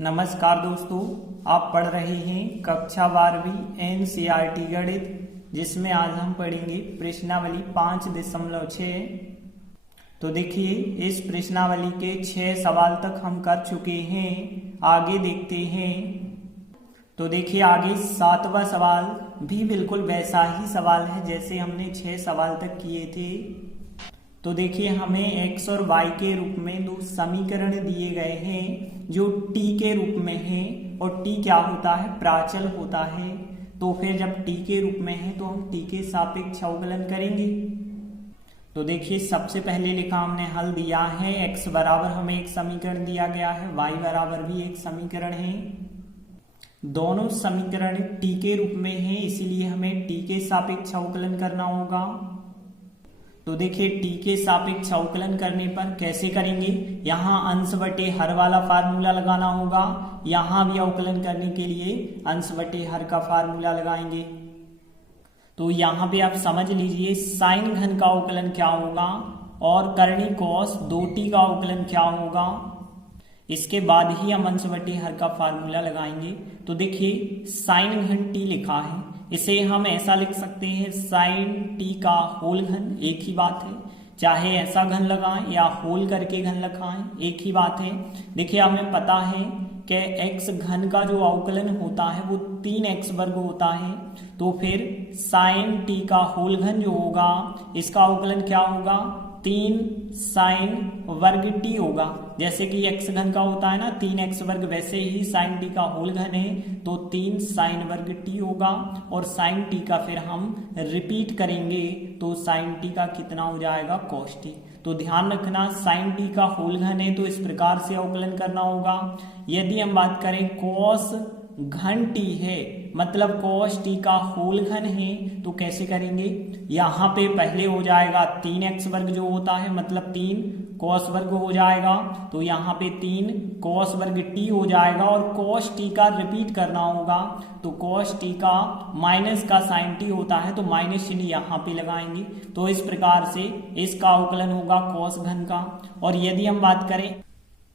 नमस्कार दोस्तों, आप पढ़ रहे हैं कक्षा 12वीं एनसीईआरटी गणित, जिसमें आज हम पढ़ेंगे प्रश्नावली 5.6। तो देखिए, इस प्रश्नावली के 6 सवाल तक हम कर चुके हैं। आगे देखते हैं। तो देखिए, आगे 7वां सवाल भी बिल्कुल वैसा ही सवाल है जैसे हमने 6 सवाल तक किए थे। तो देखिए, हमें x और y के रूप में दो समीकरण दिए गए हैं जो t के रूप में हैं, और t क्या होता है? प्राचल होता है। तो फिर जब t के रूप में है तो हम t के सापेक्ष अवकलन करेंगे। तो देखिए, सबसे पहले लिखा हमने हल दिया है। x बराबर हमें एक समीकरण दिया गया है, y बराबर भी एक समीकरण है। दोनों समीकरण t के रूप में है, इसीलिए हमें t के सापेक्ष अवकलन करना होगा। तो देखिए, t के सापेक्ष अवकलन करने पर कैसे करेंगे? यहाँ अंश बटे हर वाला फार्मूला लगाना होगा। यहाँ भी अवकलन करने के लिए अंश बटे हर का फार्मूला लगाएंगे। तो यहाँ पे आप समझ लीजिए, साइन घन का अवकलन क्या होगा और करनी कॉस 2t का अवकलन क्या होगा। इसके बाद ही हम अंश बटे हर का फार्मूला लगाएंगे। तो देखिए, साइन घन t लिखा है, इसे हम ऐसा लिख सकते हैं साइन t का होल घन, एक ही बात है। चाहे ऐसा घन लगाएं या होल करके घन लगाएं, एक ही बात है। देखिए, हमें पता है कि x घन का जो अवकलन होता है वो 3x वर्ग होता है। तो फिर साइन t का होल घन जो होगा, इसका अवकलन क्या होगा? 3 साइन वर्ग t होगा। जैसे कि x घन का होता है ना 3x वर्ग, वैसे ही साइन t का होल घन है तो 3 साइन वर्ग t होगा। और साइन t का फिर हम रिपीट करेंगे तो साइन t का कितना हो जाएगा? cos t। तो ध्यान रखना, साइन t का होल घन है तो इस प्रकार से अवकलन करना होगा। यदि हम बात करें cos घन t है, मतलब cos t का होल घन है, तो कैसे करेंगे? यहाँ पे पहले हो जाएगा 3x वर्ग जो होता है, मतलब 3 cos वर्ग हो जाएगा। तो यहाँ पे 3 cos वर्ग t हो जाएगा और cos t का रिपीट करना होगा। तो cos t का माइनस का साइन t होता है, तो माइनस चिन्ह यहाँ पे लगाएंगे। तो इस प्रकार से इसका अवकलन होगा cos घन का। और यदि हम बात करें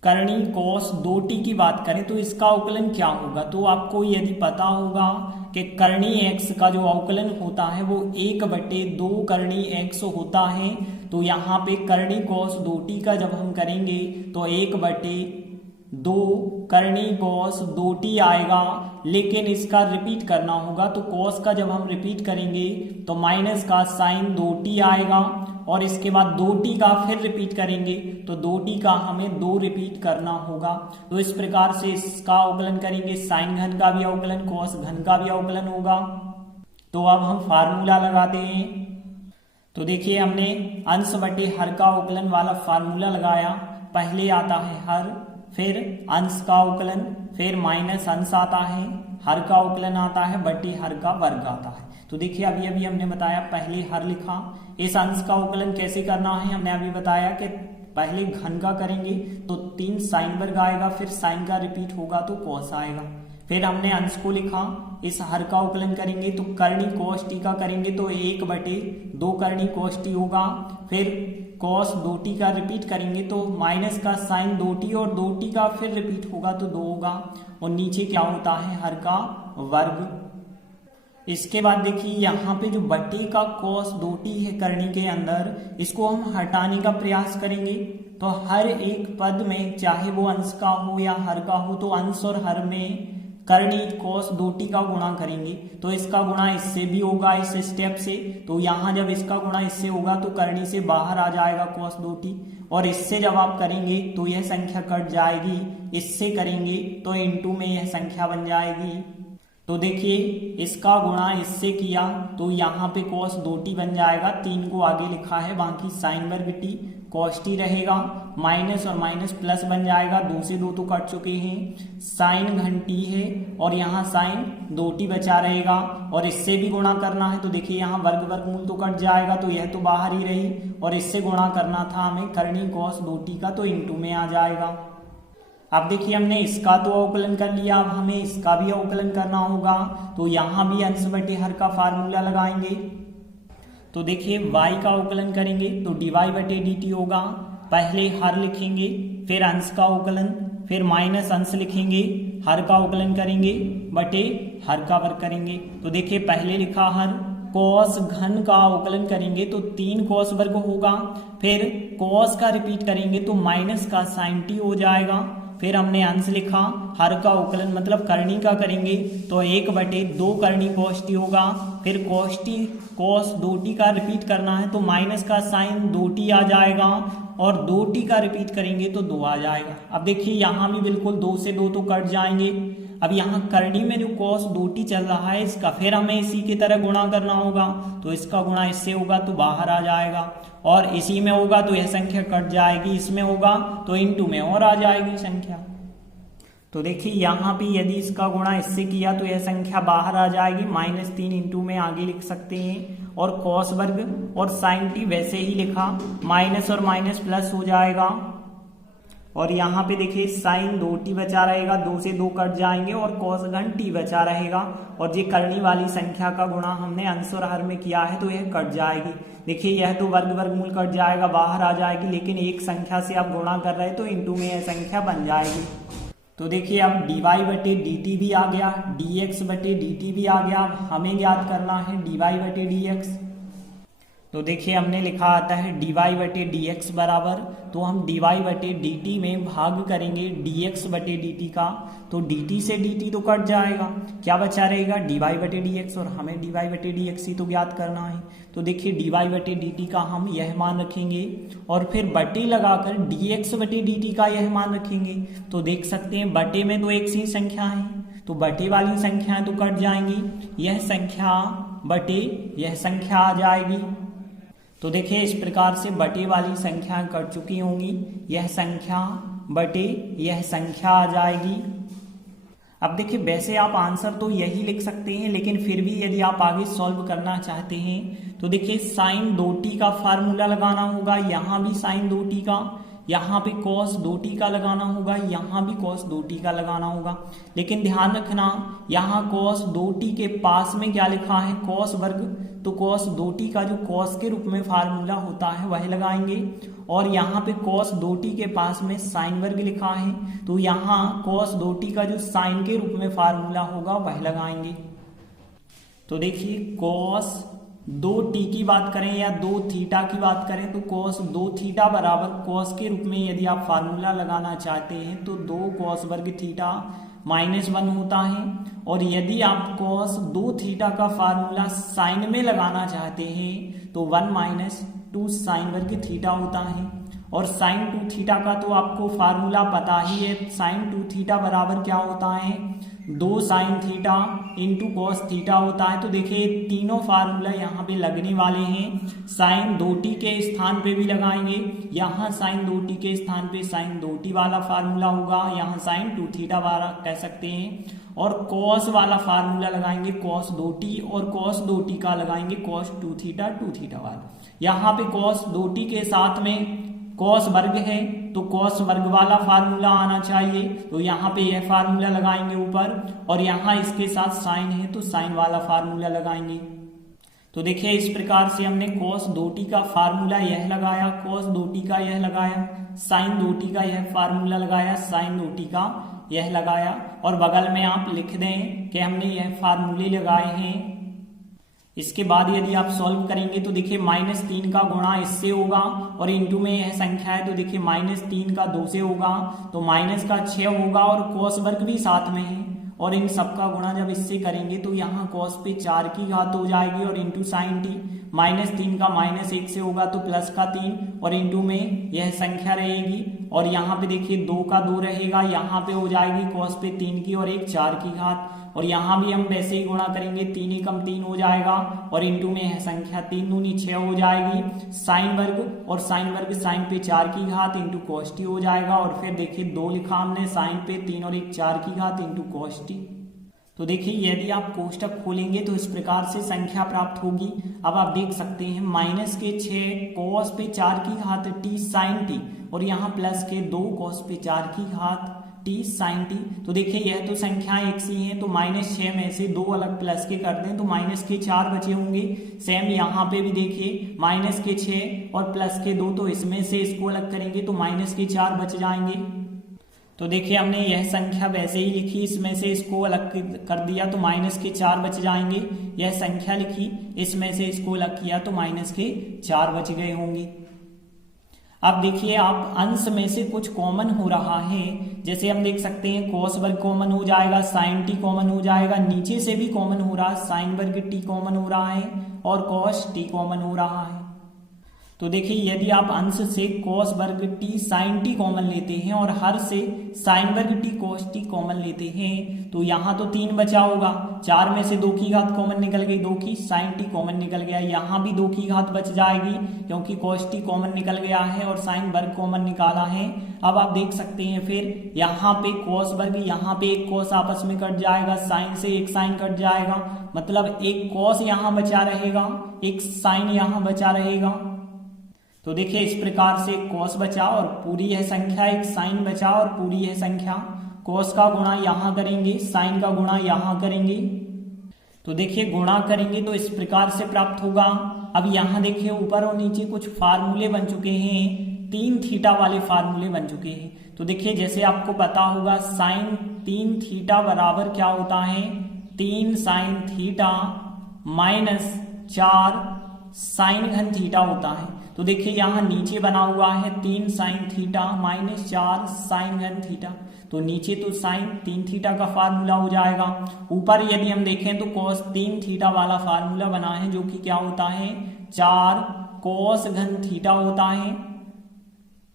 करनी cos 2t की बात करें तो इसका अवकलन क्या होगा? तो आपको यदि पता होगा कि करनी x का जो अवकलन होता है वो 1/2 करनी x होता है। तो यहाँ पे करनी cos 2t का जब हम करेंगे तो 1/2 करनी cos 2t आएगा, लेकिन इसका रिपीट करना होगा। तो cos का जब हम रिपीट करेंगे तो माइनस का साइन 2t आएगा, और इसके बाद 2t का फिर रिपीट करेंगे तो 2t का हमें 2 रिपीट करना होगा। तो इस प्रकार से इसका अवकलन करेंगे। साइन घन का भी अवकलन, cos घन का भी अवकलन होगा। तो अब हम फार्मूला लगाते हैं। तो देखिए, हमने अंश बटे हर का अवकलन वाला फार्मूला लगाया। पहले आता है हर, फिर अंश का अवकलन, फिर माइनस अंश आता है, हर का अवकलन आता है, बटे हर का वर्ग आता है। तो देखिए, अभी अभी हमने बताया, पहले हर लिखा। इस अंश का अवकलन कैसे करना है हमने अभी बताया कि पहले घन का करेंगे तो 3 साइन वर्ग आएगा, फिर साइन का रिपीट होगा तो cos आएगा। फिर हमने अंश को लिखा, इस हर का अवकलन करेंगे तो करनी cos t का करेंगे तो 1/2 करनी cos t होगा। फिर cos 2t का रिपीट करेंगे तो माइनस का साइन 2t, और 2t का फिर रिपीट होगा तो 2 होगा। और नीचे क्या होता है? हर का वर्ग। इसके बाद देखिए, यहाँ पे जो बटे का cos 2t है करनी के अंदर, इसको हम हटाने का प्रयास करेंगे। तो हर एक पद में, चाहे वो अंश का हो या हर का हो, तो अंश और हर में करनी cos 2t का गुणा करेंगे। तो इसका गुणा इससे भी होगा इस स्टेप से। तो यहाँ जब इसका गुणा इससे होगा तो करनी से बाहर आ जाएगा cos 2t, और इससे जब आप करेंगे तो यह संख्या कट जाएगी। इससे करेंगे तो इनटू में यह संख्या बन जाएगी। तो देखिए, इसका गुणा इससे किया तो यहाँ पे cos 2t बन जाएगा। 3 को आगे लिखा है, बाकी साइन वर्ग t cos t रहेगा। माइनस और माइनस प्लस बन जाएगा, 2 से 2 तो कट चुके हैं। साइन घन t है और यहाँ साइन 2t बचा रहेगा, और इससे भी गुणा करना है। तो देखिए, यहाँ वर्ग वर्गमूल तो कट जाएगा, तो यह तो बाहर ही रही, और इससे गुणा करना था हमें करनी cos 2t का, तो इनटू में आ जाएगा। अब देखिए, हमने इसका तो अवकलन कर लिया, अब हमें इसका भी अवकलन करना होगा। तो यहाँ भी अंश बटे हर का फार्मूला लगाएंगे। तो देखिए, y का अवकलन करेंगे तो dy/dt होगा। पहले हर लिखेंगे, फिर अंश का अवकलन, फिर माइनस अंश लिखेंगे, हर का अवकलन करेंगे बटे हर का वर्ग करेंगे। तो देखिए पहले लिखा हर, कॉस घन का अवकलन करेंगे तो 3 कॉस वर्ग होगा, फिर कॉस का रिपीट करेंगे तो माइनस का साइन टी हो जाएगा। फिर हमने अंश लिखा, हर का अवकलन मतलब करनी का करेंगे तो 1/2 करनी कॉस टी होगा। फिर कॉस टी कॉस 2t का रिपीट करना है तो माइनस का साइन 2t आ जाएगा, और 2t का रिपीट करेंगे तो 2 आ जाएगा। अब देखिए यहाँ भी बिल्कुल 2 से 2 तो कट जाएंगे। अब यहाँ करनी में जो cos 2t चल रहा है इसका फिर हमें इसी की तरह गुणा करना होगा, तो इसका गुणा इससे होगा तो बाहर आ जाएगा, और इसी में होगा तो यह संख्या कट जाएगी, इसमें होगा तो इनटू में और आ जाएगी संख्या। तो देखिए यहाँ भी यदि इसका गुणा इससे किया तो यह संख्या बाहर आ जाएगी, -3 इनटू में आगे लिख सकते हैं, और cos वर्ग और sin t वैसे ही लिखा, माइनस और माइनस प्लस हो जाएगा। और यहाँ पे देखिए साइन 2t बचा रहेगा, 2 से 2 कट जाएंगे, और cos घन t बचा रहेगा, और ये करनी वाली संख्या का गुणा हमने अंश और हर में किया है तो यह कट जाएगी। देखिए यह तो वर्गमूल कट जाएगा, बाहर आ जाएगी, लेकिन एक संख्या से आप गुणा कर रहे हैं तो इनटू में यह संख्या बन जाएगी। तो देखिए अब dy/dt भी आ गया, dx/dt भी आ गया। अब हमें ज्ञात करना है dy/dx। तो देखिए हमने लिखा आता है dy/dx बराबर, तो हम dy/dt में भाग करेंगे dx/dt का, तो dt से dt तो कट जाएगा, क्या बचा रहेगा dy/dx, और हमें dy/dx ही तो ज्ञात करना है। तो देखिए dy/dt का हम यह मान रखेंगे, और फिर बटे लगाकर dx/dt का यह मान रखेंगे। तो देख सकते हैं बटे में तो एक सी संख्या है, तो बटे वाली संख्याएं तो कट जाएंगी, यह संख्या बटे यह संख्या आ जाएगी। तो देखिए इस प्रकार से बटे वाली संख्याएं कट चुकी होंगी, यह संख्या बटे यह संख्या आ जाएगी। अब देखिए वैसे आप आंसर तो यही लिख सकते हैं, लेकिन फिर भी यदि आप आगे सॉल्व करना चाहते हैं तो देखिए साइन 2t का फार्मूला लगाना होगा, यहाँ भी साइन 2t का, यहाँ पे cos 2t का लगाना होगा, यहाँ भी cos 2t का लगाना होगा। लेकिन ध्यान रखना यहाँ cos 2t के पास में क्या लिखा है cos वर्ग, तो cos 2t का जो cos के रूप में फार्मूला होता है वह लगाएंगे, और यहाँ पे cos 2t के पास में sin वर्ग लिखा है, तो यहाँ cos 2t का जो sin के रूप में फार्मूला होगा वह लगाएंगे। तो देखिए cos 2t की बात करें या 2 थीटा की बात करें तो cos 2 थीटा बराबर cos के रूप में यदि आप फार्मूला लगाना चाहते हैं तो 2 cos वर्ग थीटा -1 होता है, और यदि आप cos 2 थीटा का फार्मूला साइन में लगाना चाहते हैं तो 1 - 2 साइन वर्ग थीटा होता है। और साइन 2 थीटा का तो आपको फार्मूला पता ही है, साइन 2 थीटा बराबर क्या होता है 2 sine theta into cos theta होता है। तो देखिए तीनों फार्मूला यहाँ पे लगने वाले हैं, साइन 2t के स्थान पे भी लगाएंगे, यहाँ साइन 2t के स्थान पे साइन 2t वाला फार्मूला होगा, यहाँ साइन 2 थीटा वाला कह सकते हैं, और कॉस वाला फार्मूला लगाएंगे कॉस 2t, और कॉस 2t का लगाएंगे कॉस 2 थीटा वाला। यहाँ पे कॉस 2t के साथ में कॉस वर्ग है तो कॉस वर्ग वाला फार्मूला आना चाहिए, तो यहाँ पे यह फार्मूला लगाएंगे ऊपर, और यहाँ इसके साथ साइन है तो साइन वाला फार्मूला लगाएंगे। तो देखिए इस प्रकार से हमने cos 2t का फार्मूला यह लगाया, cos 2t का यह लगाया, sin 2t का यह फार्मूला लगाया, sin 2t का यह लगाया, और बगल में आप लिख दें कि हमने यह फार्मूले लगाए हैं। इसके बाद यदि आप सॉल्व करेंगे तो देखिए -3 का गुणा इससे होगा, और इंटू में यह संख्या है तो देखिए -3 का 2 से होगा तो माइनस का 6 होगा, और cos वर्ग भी साथ में है, और इन सबका गुणा जब इससे करेंगे तो यहाँ cos पे 4 की घात हो जाएगी, और इंटू साइन t -3 का -1 से होगा तो प्लस का 3, और इंटू में यह संख्या रहेगी, और यहाँ पे देखिए 2 का 2 रहेगा, यहाँ पे हो जाएगी cos पे 3 की और एक 4 की घात, और यहाँ भी हम वैसे ही गुणा करेंगे 3 एकम 3 हो जाएगा, और इंटू में यह संख्या 3 दूनी 6 हो जाएगी, साइन वर्ग और साइन वर्ग साइन पे 4 की घात इंटू cos t हो जाएगा, और फिर देखिए 2 लिखा हमने साइन पे 3 और एक 4 की घात इंटू cos t। तो देखिए यदि आप कोष्टक खोलेंगे तो इस प्रकार से संख्या प्राप्त होगी। अब आप देख सकते हैं -6 cos पे 4 की घात t साइन t, और यहाँ प्लस के 2 cos पे 4 की घात t साइन t। तो देखिए यह तो संख्याएं एक सी हैं, तो -6 में से 2 अलग प्लस के कर दें तो -4 बचे होंगे। सेम यहाँ पे भी देखिए -6 और +2, तो इसमें से इसको अलग करेंगे तो -4 बच जाएंगे। तो देखिए हमने यह संख्या वैसे ही लिखी, इसमें से इसको अलग कर दिया तो माइनस के 4 बच जाएंगे। यह संख्या लिखी, इसमें से इसको अलग किया तो माइनस के 4 बच गए होंगे। अब देखिए आप अंश में से कुछ कॉमन हो रहा है, जैसे हम देख सकते हैं cos वर्ग कॉमन हो जाएगा, sin t कॉमन हो जाएगा, नीचे से भी कॉमन हो रहा है, sin वर्ग t कॉमन हो रहा है और cos t कॉमन हो रहा है। तो देखिए यदि आप अंश से cos वर्ग t sin t कॉमन लेते हैं और हर से sin वर्ग t cos t कॉमन लेते हैं तो यहाँ तो 3 बचा होगा, 4 में से 2 की घात कॉमन निकल गई, 2 की sin t कॉमन निकल गया, यहाँ भी 2 की घात बच जाएगी क्योंकि cos t कॉमन निकल गया है और sin वर्ग कॉमन निकाला है। अब आप देख सकते हैं फिर यहाँ पे cos वर्ग, यहाँ पे एक cos आपस में कट जाएगा, sin से एक sin कट जाएगा, मतलब एक cos यहाँ बचा रहेगा, एक sin यहाँ बचा रहेगा। तो देखिए इस प्रकार से cos बचा और पूरी यह संख्या, एक sin बचा और पूरी यह संख्या। cos का गुणा यहाँ करेंगे, sin का गुणा यहाँ करेंगे, तो देखिए गुणा करेंगे तो इस प्रकार से प्राप्त होगा। अब यहाँ देखिए ऊपर और नीचे कुछ फार्मूले बन चुके हैं, 3 थीटा वाले फार्मूले बन चुके हैं। तो देखिए जैसे आपको पता होगा sin 3 थीटा बराबर क्या होता है, 3 sin थीटा माइनस 4 sin घन थीटा होता है। तो देखिए यहाँ नीचे बना हुआ है 3 sin थीटा माइनस 4 sin घन थीटा, तो नीचे तो sin 3 थीटा का फार्मूला हो जाएगा। ऊपर यदि हम देखें तो cos 3 थीटा वाला फार्मूला बना है जो कि क्या होता है, 4 cos घन थीटा होता है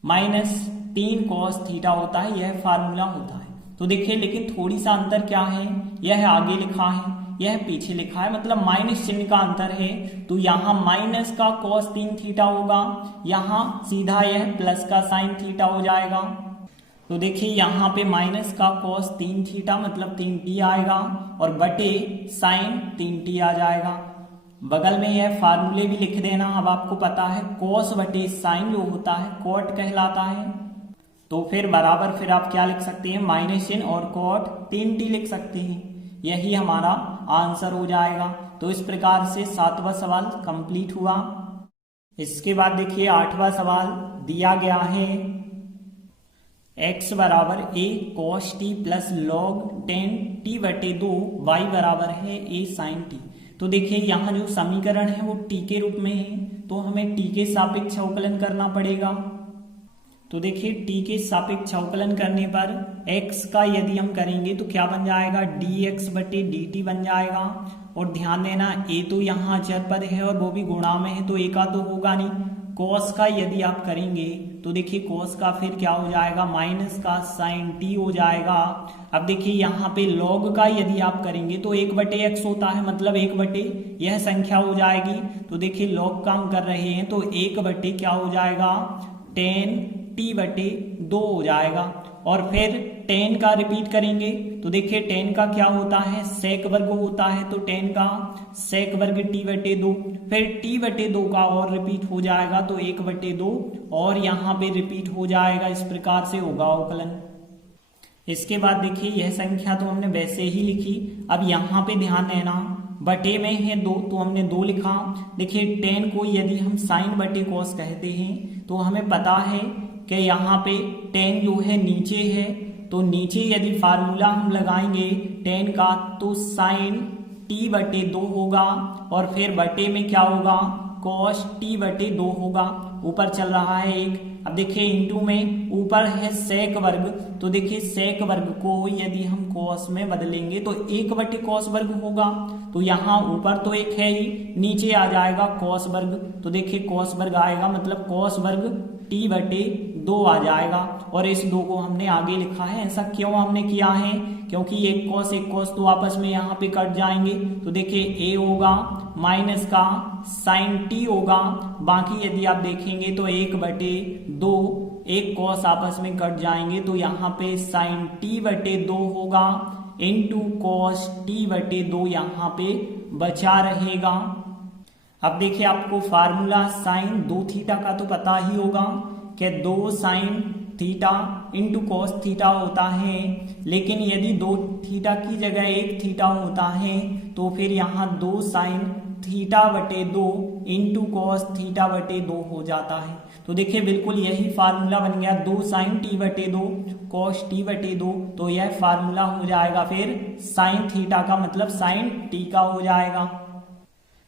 माइनस 3 cos थीटा होता है, यह फार्मूला होता है। तो देखिए लेकिन थोड़ी सा अंतर क्या है, यह आगे लिखा है, यह पीछे लिखा है, मतलब माइनस चिन्ह का अंतर है। तो यहाँ माइनस का cos 3 थीटा होगा, यहाँ सीधा यह प्लस का sin थीटा हो जाएगा। तो देखिए यहाँ पे माइनस का cos 3 थीटा मतलब 3t आएगा और बटे sin 3t आ जाएगा। बगल में यह फार्मूले भी लिख देना। अब आपको पता है cos बटे sin जो होता है cot कहलाता है, तो फिर बराबर फिर आप क्या लिख सकते हैं, माइनस चिन्ह और cot 3t लिख सकते हैं, यही हमारा आंसर हो जाएगा। तो इस प्रकार से 7वां सवाल कंप्लीट हुआ। इसके बाद देखिए 8वां सवाल दिया गया है, x बराबर a cos t plus log 10 t बटे 2 y बराबर है a sin t। तो देखिए यहाँ जो समीकरण है वो t के रूप में है, तो हमें t के सापेक्ष अवकलन करना पड़ेगा। तो देखिए t के सापेक्ष अवकलन करने पर x का यदि हम करेंगे तो क्या बन जाएगा, dx बटे dt बन जाएगा। और ध्यान देना a तो यहाँ अचर पद है और वो भी गुणा में है, तो a का तो होगा नहीं। cos का यदि आप करेंगे तो देखिए cos का फिर क्या हो जाएगा, माइनस का sin t हो जाएगा। अब देखिए यहाँ पे log का यदि आप करेंगे तो 1 बटे x होता है, मतलब 1 बटे यह संख्या हो जाएगी। तो देखिए log का हम कर रहे हैं तो 1 बटे क्या हो जाएगा, 10 t बटे 2 हो जाएगा। और फिर 10 का रिपीट करेंगे तो देखिए 10 का क्या होता है, सेक वर्ग होता है, तो 10 का सेक वर्ग t बटे 2, फिर t बटे 2 का और रिपीट हो जाएगा तो 1 बटे 2 और यहाँ पे रिपीट हो जाएगा। इस प्रकार से होगा अवकलन। इसके बाद देखिए यह संख्या तो हमने वैसे ही लिखी, अब यहाँ पे ध्यान देना बटे में है 2 तो हमने 2 लिखा। देखिए 10 को यदि हम साइन बटे कॉस कहते हैं तो हमें पता है कि यहाँ पे 10 जो है नीचे है, तो नीचे यदि फार्मूला हम लगाएंगे 10 का तो साइन t बटे 2 होगा और फिर बटे में क्या होगा, cos t बटे 2 होगा। ऊपर चल रहा है 1। अब देखिए इंटू में ऊपर है सेक वर्ग, तो देखिए सेक वर्ग को यदि हम cos में बदलेंगे तो 1 बटे cos वर्ग होगा। तो यहाँ ऊपर तो 1 है ही, नीचे आ जाएगा cos वर्ग, तो देखिए cos वर्ग आएगा, मतलब cos वर्ग t बटे 2 आ जाएगा। और इस 2 को हमने आगे लिखा है। ऐसा क्यों हमने किया है, क्योंकि एक cos तो आपस में यहाँ पे कट जाएंगे। तो देखिए a होगा माइनस का sin t होगा, बाकी यदि आप देखेंगे तो 1 बटे 2 एक cos आपस में कट जाएंगे, तो यहाँ पे sin t बटे 2 होगा इंटू cos t बटे 2 यहाँ पे बचा रहेगा। अब देखिए आपको फार्मूला साइन 2 थीटा का तो पता ही होगा कि 2 sine theta into cos theta होता है, लेकिन यदि 2 थीटा की जगह 1 थीटा होता है तो फिर यहाँ 2 साइन थीटा बटे 2 इंटू कॉस थीटा बटे 2 हो जाता है। तो देखिए बिल्कुल यही फार्मूला बन गया, 2 साइन टी बटे 2 कॉस टी बटे 2। तो यह फार्मूला हो जाएगा फिर साइन थीटा का, मतलब साइन टी का हो जाएगा।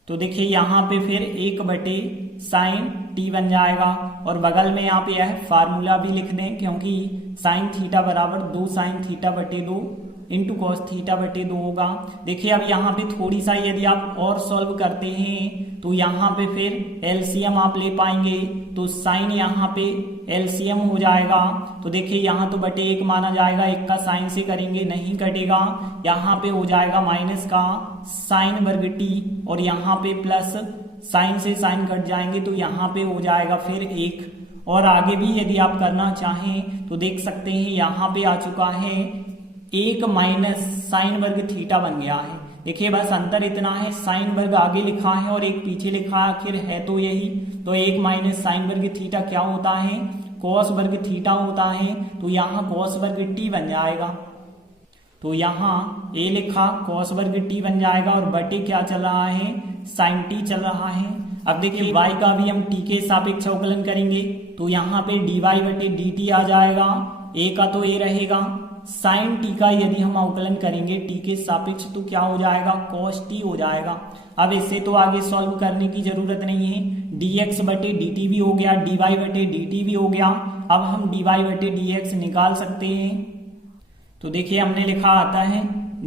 तो देखिए यहाँ पे फिर 1 बटे साइन टी बन जाएगा और बगल में यहाँ पे यह फार्मूला भी लिख दें, क्योंकि साइन थीटा बराबर 2 साइन थीटा बटे 2 इंटू कॉस थीटा बटे 2 होगा। देखिए अब यहाँ पे थोड़ी सा यदि आप और सॉल्व करते हैं तो यहाँ पे फिर एलसीएम आप ले पाएंगे, तो साइन यहाँ पे एलसीएम हो जाएगा। तो देखिए यहाँ तो बटे 1 माना जाएगा, 1 का साइन से करेंगे नहीं कटेगा, यहाँ पे हो जाएगा माइनस का साइन वर्ग टी और यहाँ पे प्लस साइन से साइन कट जाएंगे तो यहाँ पे हो जाएगा फिर 1। और आगे भी यदि आप करना चाहें तो देख सकते हैं यहाँ पे आ चुका है 1 माइनस साइन वर्ग थीटा बन गया है। देखिए बस अंतर इतना है, साइन वर्ग आगे लिखा है और 1 पीछे लिखा है, आखिर है तो यही। तो 1 माइनस साइन वर्ग थीटा क्या होता है, कॉस वर्ग थीटा होता है, तो यहाँ कॉस वर्ग टी बन जाएगा। तो यहाँ ए लिखा कॉस वर्ग टी बन जाएगा और बटे क्या चल रहा है, साइन टी चल रहा है। अब देखिए y का भी हम t के सापेक्ष अवकलन करेंगे तो यहाँ पे dy बटे dt आ जाएगा, a का तो a रहेगा, साइन t का यदि हम अवकलन करेंगे t के सापेक्ष तो क्या हो जाएगा, cos t हो जाएगा। अब इससे तो आगे सॉल्व करने की जरूरत नहीं है, dx बटे dt भी हो गया, dy बटे dt भी हो गया। अब हम dy बटे dx निकाल सकते हैं। तो देखिए हमने लिखा आता है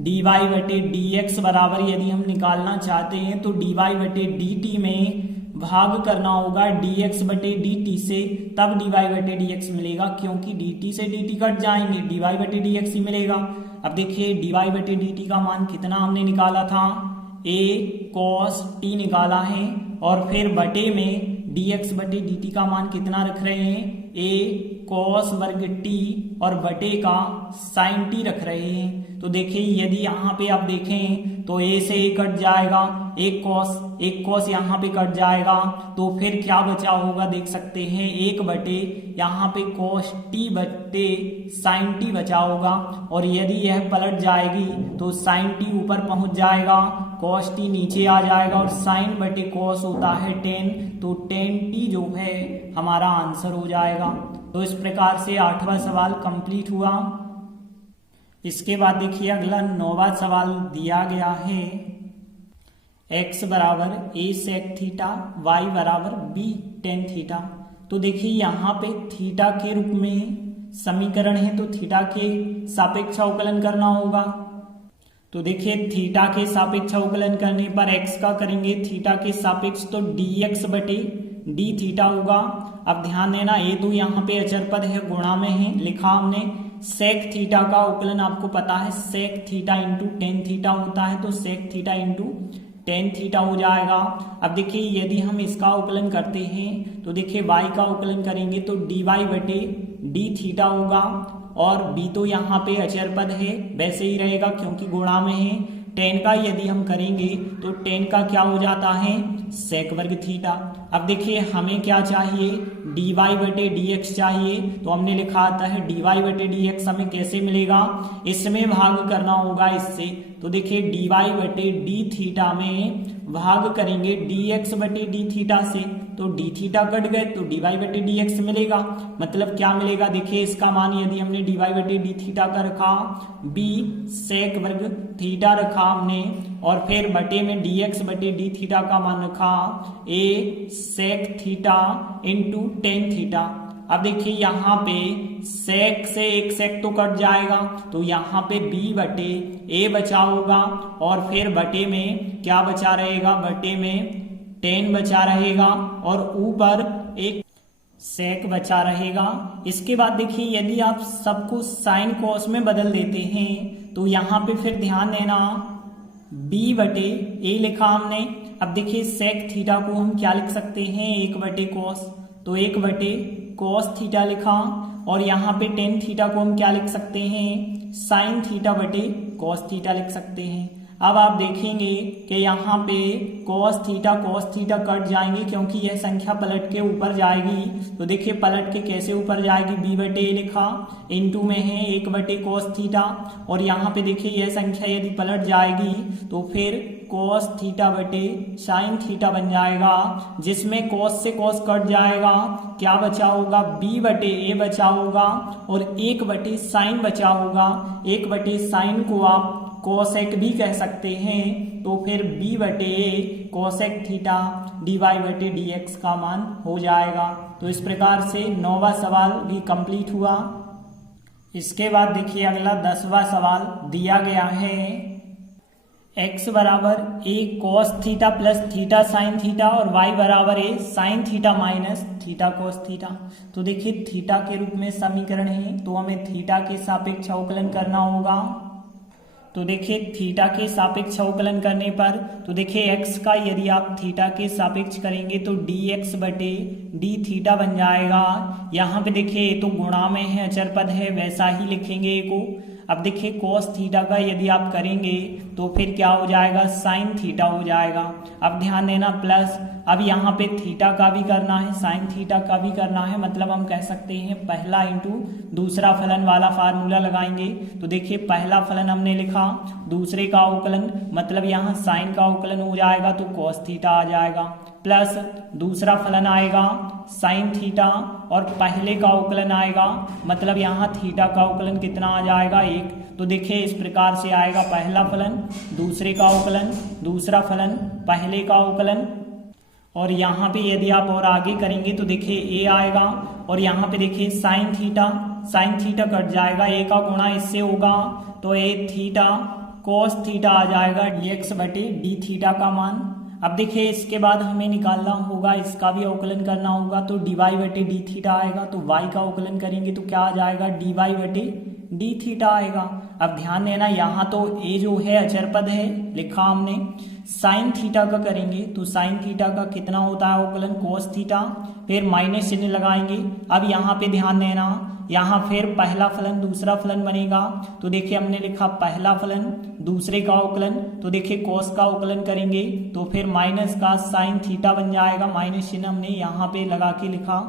dy बटे dx बराबर, यदि हम निकालना चाहते हैं तो dy बटे dt में भाग करना होगा dx बटे dt से, तब dy बटे dx मिलेगा, क्योंकि dt से dt कट जाएंगे, dy बटे dx ही मिलेगा। अब देखिए dy बटे dt का मान कितना हमने निकाला था, a cos t निकाला है और फिर बटे में dx बटे dt का मान कितना रख रहे हैं, a cos वर्ग t और बटे का sin t रख रहे हैं। तो देखिए यदि यहाँ पे आप देखें तो a से a कट जाएगा, एक cos यहाँ पे कट जाएगा, तो फिर क्या बचा होगा देख सकते हैं, 1 बटे यहाँ पे cos t बटे sin t बचा होगा। और यदि यह पलट जाएगी तो sin t ऊपर पहुंच जाएगा, cos t नीचे आ जाएगा और sin बटे cos होता है tan, तो tan t जो है हमारा आंसर हो जाएगा। तो इस प्रकार से 8वां सवाल कंप्लीट हुआ। इसके बाद देखिए अगला 9वां सवाल दिया गया है, x बराबर a sec थीटा, y बराबर b tan थीटा। तो देखिए यहाँ पे थीटा के रूप में समीकरण है तो थीटा के सापेक्ष अवकलन करना होगा। तो देखिए थीटा के सापेक्ष अवकलन करने पर x का करेंगे थीटा के सापेक्ष तो dx बटे d थीटा होगा। अब ध्यान देना ये तो यहाँ पे अचर पद है, गुणा में है, लिखा हमने सेक थीटा का अवकलन आपको पता है sec theta into tan theta होता है, तो sec theta into tan theta हो जाएगा। अब देखिए यदि हम इसका अवकलन करते हैं तो देखिए y का अवकलन करेंगे तो dy बटे d थीटा होगा और b तो यहाँ पे अचर पद है वैसे ही रहेगा क्योंकि गुणा में है। टेन का यदि हम करेंगे तो टेन का क्या हो जाता है, सेक वर्ग थीटा। अब देखिए हमें क्या चाहिए, dy बटे dx चाहिए, तो हमने लिखा आता है dy बटे dx हमें कैसे मिलेगा, इसमें भाग करना होगा इससे। तो देखिए dy बटे d थीटा में भाग करेंगे dx बटे d थीटा से, तो d थीटा कट गए तो dy बटे dx मिलेगा। मतलब क्या मिलेगा, देखिए इसका मान यदि हमने dy बटे d थीटा का रखा, b सेक वर्ग थीटा रखा हमने और फिर बटे में dx बटे d थीटा का मान रखा a sec theta into tan theta. अब देखिए यहाँ पे सेक से एक सेक तो कट जाएगा तो यहाँ पे b बटे a बचा होगा और फिर बटे में क्या बचा रहेगा, बटे में टेन बचा रहेगा और ऊपर एक सेक बचा रहेगा। इसके बाद देखिए यदि आप सबको साइन कॉस में बदल देते हैं तो यहाँ पे फिर ध्यान देना b बटे a लिखा हमने। अब देखिए सेक थीटा को हम क्या लिख सकते हैं, 1 बटे कॉस, तो 1 बटे कॉस थीटा लिखा और यहाँ पे टेन थीटा को हम क्या लिख सकते हैं, साइन थीटा बटे कॉस थीटा लिख सकते हैं। अब आप देखेंगे कि यहाँ पे cos थीटा कट जाएंगे क्योंकि यह संख्या पलट के ऊपर जाएगी। तो देखिए पलट के कैसे ऊपर जाएगी, b बटे a लिखा, इनटू में है 1 बटे cos थीटा, और यहाँ पे देखिए यह संख्या यदि पलट जाएगी तो फिर cos थीटा बटे sin थीटा बन जाएगा, जिसमें cos से cos कट जाएगा, क्या बचा होगा, b बटे a बचा होगा और 1 बटे sin बचा होगा। 1 बटे sin को आप कोसेक भी कह सकते हैं, तो फिर b बटे a कोसेक थीटा dy बटे dx का मान हो जाएगा। तो इस प्रकार से 9वां सवाल भी कंप्लीट हुआ। इसके बाद देखिए अगला 10वां सवाल दिया गया है x बराबर a cos theta plus theta sine theta और y बराबर a sine theta minus theta cos theta. तो देखिए थीटा के रूप में समीकरण है, तो हमें थीटा के सापेक्ष अवकलन करना होगा। तो देखिए थीटा के सापेक्ष अवकलन करने पर, तो देखिए x का यदि आप थीटा के सापेक्ष करेंगे तो dx बटे d थीटा बन जाएगा। यहाँ पे देखिए ये तो गुणा में है, अचर पद है, वैसा ही लिखेंगे ए को। अब देखिए cos थीटा का यदि आप करेंगे तो फिर क्या हो जाएगा, साइन थीटा हो जाएगा। अब ध्यान देना प्लस, अब यहाँ पे थीटा का भी करना है, साइन थीटा का भी करना है, मतलब हम कह सकते हैं पहला इंटू दूसरा फलन वाला फार्मूला लगाएंगे। तो देखिए पहला फलन हमने लिखा, दूसरे का अवकलन मतलब यहाँ साइन का अवकलन हो जाएगा तो cos थीटा आ जाएगा, प्लस दूसरा फलन आएगा साइन थीटा और पहले का अवकलन आएगा, मतलब यहाँ थीटा का अवकलन कितना आ जाएगा, 1। तो देखिए इस प्रकार से आएगा पहला फलन दूसरे का अवकलन, दूसरा फलन पहले का अवकलन, और यहाँ पे यदि आप और आगे करेंगे तो देखिए a आएगा और यहाँ पे देखिए साइन थीटा कट जाएगा, a का गुणा इससे होगा तो a थीटा cos थीटा आ जाएगा dx बटे d थीटा का मान। अब देखिए इसके बाद हमें निकालना होगा, इसका भी अवकलन करना होगा, तो dy बटे डी थीटा आएगा, तो y का अवकलन करेंगे तो क्या आ जाएगा, dy बटे डी थीटा आएगा। अब ध्यान देना यहाँ तो a जो है अचर पद है लिखा हमने, साइन थीटा का करेंगे तो साइन थीटा का कितना होता है अवकलन, cos थीटा, फिर माइनस चिन्ह लगाएंगे। अब यहाँ पे ध्यान देना, यहाँ फिर पहला फलन दूसरा फलन बनेगा, तो देखिए हमने लिखा पहला फलन दूसरे का अवकलन, तो देखिए cos का अवकलन करेंगे तो फिर माइनस का साइन थीटा बन जाएगा, माइनस चिन्ह हमने यहाँ पे लगा के लिखा,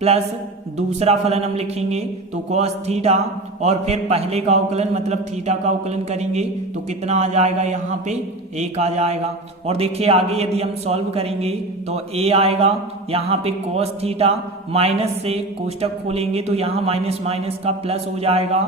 प्लस दूसरा फलन हम लिखेंगे तो cos थीटा और फिर पहले का अवकलन मतलब थीटा का अवकलन करेंगे तो कितना आ जाएगा, यहाँ पे 1 आ जाएगा। और देखिए आगे यदि हम सॉल्व करेंगे तो a आएगा, यहाँ पे cos थीटा माइनस से कोष्टक खोलेंगे तो यहाँ माइनस माइनस का प्लस हो जाएगा,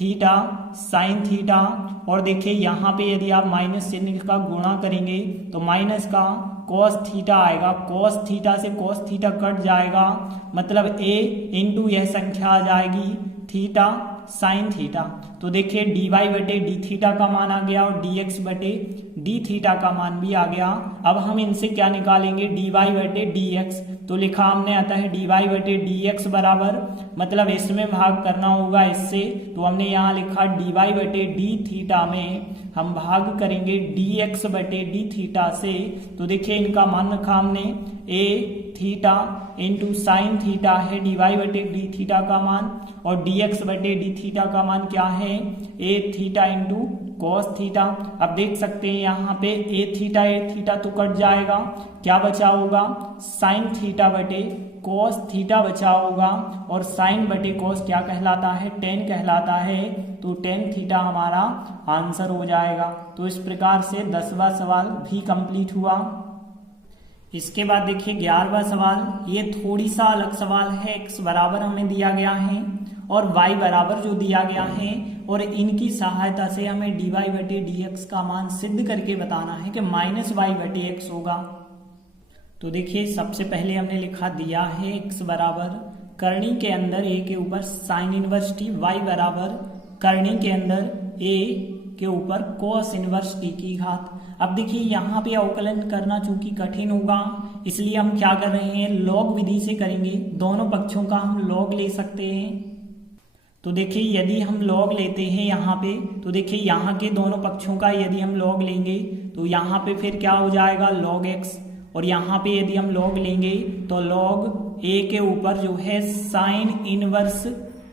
थीटा साइन थीटा, और देखिए यहाँ पे यदि आप माइनस चिन्ह का गुणा करेंगे तो माइनस का cos थीटा आएगा, cos थीटा से cos थीटा कट जाएगा, मतलब a इंटू यह संख्या आ जाएगी थीटा साइन थीटा। तो देखिए dy बटे डी थीटा का मान आ गया और dx बटे डी थीटा का मान भी आ गया। अब हम इनसे क्या निकालेंगे, dy बटे dx, तो लिखा हमने आता है dy बटे dx बराबर, मतलब इसमें भाग करना होगा इससे, तो हमने यहाँ लिखा dy बटे डी थीटा में हम भाग करेंगे dx बटे डी थीटा से। तो देखिए इनका मान रखा हमने a theta into sine theta है dy बटे डी थीटा का मान, और dx बटे डी थीटा का मान क्या है, a theta into cos theta. अब देख सकते हैं यहाँ पे a थीटा तो कट जाएगा, क्या बचा होगा, साइन थीटा बटे cos थीटा बचा होगा, और साइन बटे cos क्या कहलाता है, tan कहलाता है, तो tan थीटा हमारा आंसर हो जाएगा। तो इस प्रकार से 10वां सवाल भी कंप्लीट हुआ। इसके बाद देखिए 11वां सवाल, ये थोड़ी सा अलग सवाल है, x बराबर हमें दिया गया है और y बराबर जो दिया गया है, और इनकी सहायता से हमें dy बटे dx का मान सिद्ध करके बताना है कि माइनस y बटे x होगा। तो देखिए सबसे पहले हमने लिखा दिया है x बराबर करनी के अंदर a के ऊपर साइन इनवर्स t, y बराबर करनी के अंदर a के ऊपर cos इनवर्स t की घात। अब देखिए यहाँ पे अवकलन करना चूंकि कठिन होगा, इसलिए हम क्या कर रहे हैं, लॉग विधि से करेंगे, दोनों पक्षों का हम लॉग ले सकते हैं। तो देखिए यदि हम लॉग लेते हैं यहाँ पे, तो देखिए यहाँ के दोनों पक्षों का यदि हम लॉग लेंगे तो यहाँ पे फिर क्या हो जाएगा, log x, और यहाँ पे यदि हम लॉग लेंगे तो log a के ऊपर जो है साइन इनवर्स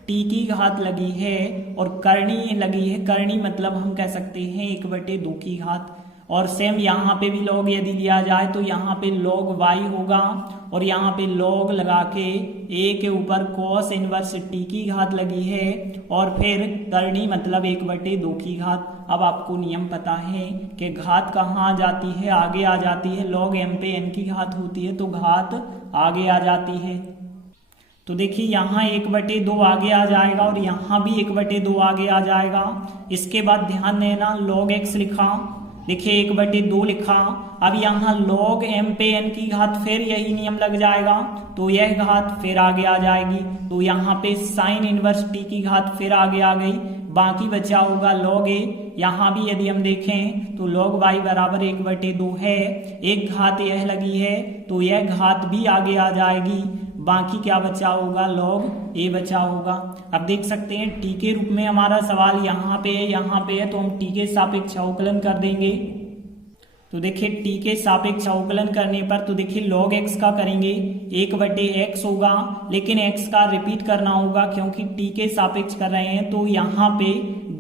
t टी की घात लगी है और करनी लगी है, करनी मतलब हम कह सकते हैं 1/2 की घात। और सेम यहाँ पे भी log यदि लिया जाए तो यहाँ पे log y होगा और यहाँ पे log लगा के a के ऊपर cos इनवर्स t की घात लगी है और फिर करनी मतलब 1/2 की घात। अब आपको नियम पता है कि घात कहाँ आ जाती है, आगे आ जाती है, log m पे n की घात होती है तो घात आगे आ जाती है। तो देखिए यहाँ 1/2 आगे आ जाएगा और यहाँ भी 1/2 आगे आ जाएगा। इसके बाद ध्यान देना log x लिखा, देखिए 1/2 लिखा। अब यहाँ log m पे n की घात फिर यही नियम लग जाएगा तो यह घात फिर आगे आ जाएगी। तो यहाँ पे साइन इनवर्स t की घात फिर आगे आ गई, बाकी बचा होगा log a। यहाँ भी यदि हम देखें तो log y बराबर 1/2 है, एक घात यह लगी है तो यह घात भी आगे आ जाएगी, बाकी क्या बचा होगा, log a बचा होगा। अब देख सकते हैं t के रूप में हमारा सवाल यहाँ पे है तो हम t के सापेक्ष अवकलन कर देंगे। तो देखिए t के सापेक्ष अवकलन करने पर तो देखिए log x का करेंगे 1/x होगा, लेकिन x का रिपीट करना होगा क्योंकि t के सापेक्ष कर रहे हैं तो यहाँ पे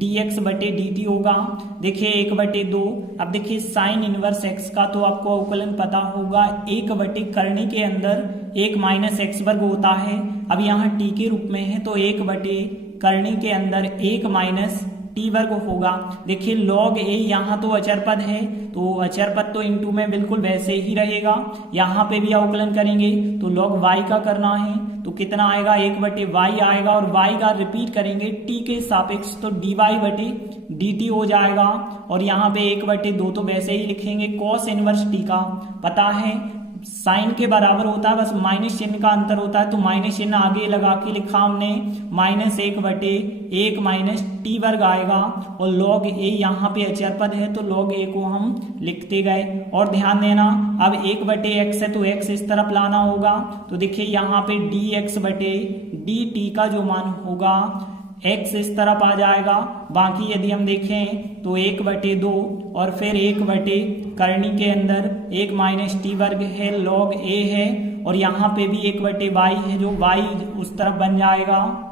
dx/dt होगा। देखिए 1/2। अब देखिए साइन इनवर्स x का तो आपको अवकलन पता होगा, 1 करने के अंदर 1 - x वर्ग होता है। अब यहाँ t के रूप में है तो 1 करने के अंदर 1 - t वर्ग होगा। देखिए log a यहाँ तो अचर पद है तो अचर पद तो इनटू में बिल्कुल वैसे ही रहेगा। यहाँ पे भी अवकलन करेंगे तो log y का करना है तो कितना आएगा, 1/y आएगा और y का रिपीट करेंगे t के सापेक्ष तो dy/dt हो जाएगा। और यहाँ पे 1/2 तो वैसे ही लिखेंगे, cos इनवर्स t का पता है साइन के बराबर होता है, बस माइनस चिन्ह का अंतर होता है तो माइनस चिन्ह आगे लगा के लिखा हमने, -1/1 - t वर्ग आएगा। और log a यहाँ पे अचर पद है तो log a को हम लिखते गए। और ध्यान देना अब 1/x है तो x इस तरफ लाना होगा तो देखिए यहाँ पे dx/dt का जो मान होगा x इस तरफ आ जाएगा। बाकी यदि हम देखें तो 1/2 और फिर 1 करनी के अंदर 1 - t वर्ग है, log a है और यहाँ पे भी 1/y है जो y उस तरफ बन जाएगा।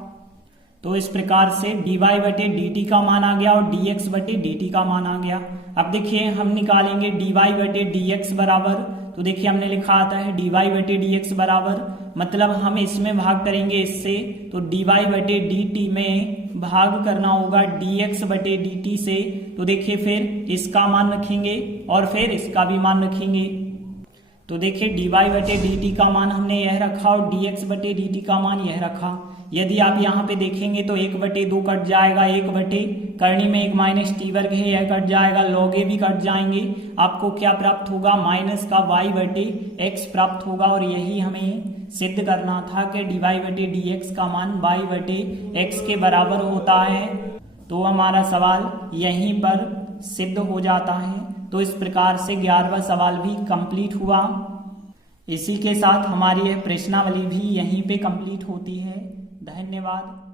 तो इस प्रकार से dy/dt का मान आ गया और dx/dt का मान आ गया। अब देखिए हम निकालेंगे dy/dx बराबर, तो देखिए हमने लिखा आता है dy/dx बराबर, मतलब हम इसमें भाग करेंगे इससे तो dy/dt में भाग करना होगा dx/dt से। तो देखिए फिर इसका मान रखेंगे और फिर इसका भी मान रखेंगे। तो देखिए dy/dt का मान हमने यह रखा और dx/dt का मान यह रखा। यदि आप यहाँ पे देखेंगे तो 1/2 कट जाएगा, 1 करनी में 1 - t वर्ग है यह कट जाएगा, log a भी कट जाएंगे। आपको क्या प्राप्त होगा, माइनस का y/x प्राप्त होगा। और यही हमें सिद्ध करना था कि dy/dx का मान y/x के बराबर होता है। तो हमारा सवाल यहीं पर सिद्ध हो जाता है। तो इस प्रकार से 11वां सवाल भी कंप्लीट हुआ। इसी के साथ हमारी यह प्रश्नावली भी यहीं पे कंप्लीट होती है। धन्यवाद।